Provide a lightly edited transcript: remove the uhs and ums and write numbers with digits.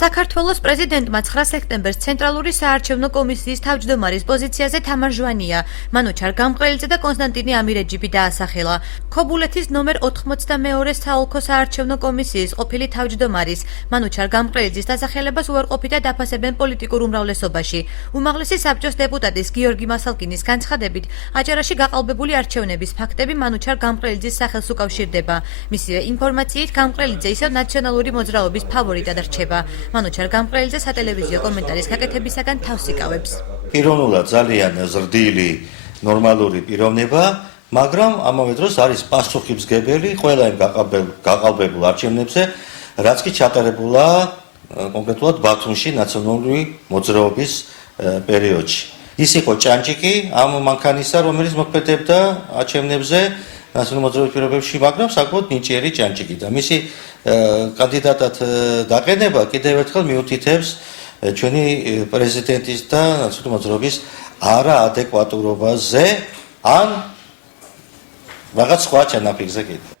საქართველოს პრეზიდენტმა 9 სექტემბერს ცენტრალური საარჩევნო კომისიის თავმჯდომარის პოზიციაზე თამარ ჟვანია, მანუჩარ გამყრელიძე და კონსტანტინე ამირეჯიბი დაასახელა. ქობულეთის ნომერ 82 საოლქო საარჩევნო კომისიის ყოფილი თავმჯდომარის მანუჩარ გამყრელიძის დასახელებას უარყოფითად აფასებენ პოლიტიკურ უმრავლესობაში. უმაღლესი საბჭოს დეპუტატის გიორგი მასალკინის განცხადებით, აჭარაში გაყალბებული არჩევნების ფაქტები მანუჩარ გამყრელიძის სახელს უკავშირდება. მისივე ინფორმაციით, გამყრელიძე ისევ ნაციონალური მოძრაობის ფავორიტად რჩება. მანუჩარ გამყრელიძე სატელევიზიო კომენტარის გაკეთებისაგან თავს იკავებს. პიროვნულად ძალიან ზრდილი, ნორმალური პიროვნება, მაგრამ ამავე დროს არის პასუხისმგებელი ყველა იმ გაყალბებულ არჩევნებზე, რაც კი ჩატარებულა კონკრეტულად ბათუმში ნაციონალური მოძრაობის პერიოდში. ის იყო ჭანჭიკი ამ მანქანისა, რომელიც მოქმედებდა არჩევნებზე ნაციონალური მოძრაობის პირობებში, მაგრამ საკმაოდ ნიჭიერი ჭანჭიკი და მისი კანდიდატად დაყენება კიდევ ერთხელ მიუთითებს ჩვენი პრეზიდენტის და ნაციონალური მოძრაობის არაადეკვატურობაზე ან რაღაც სხვა ჩანაფიქრზე კიდევ.